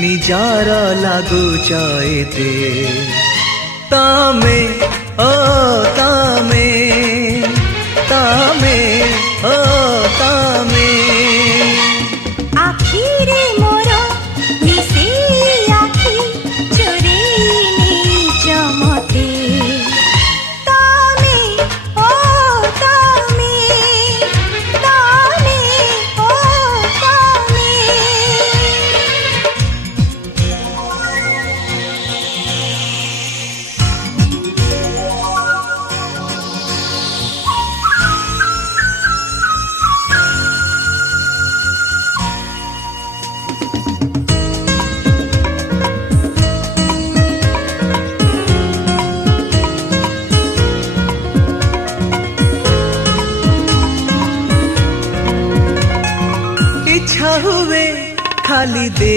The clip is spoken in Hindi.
निजार लाଗୁଛ ଏତେ ତମେ ଓ ତମେ ତମେ ଓ ତମେ आखिरे मोर मिसे आखि चोरेई नेइछ मते तमे ओ तमे तमे ओ तमे इच्छा हुए खाली दे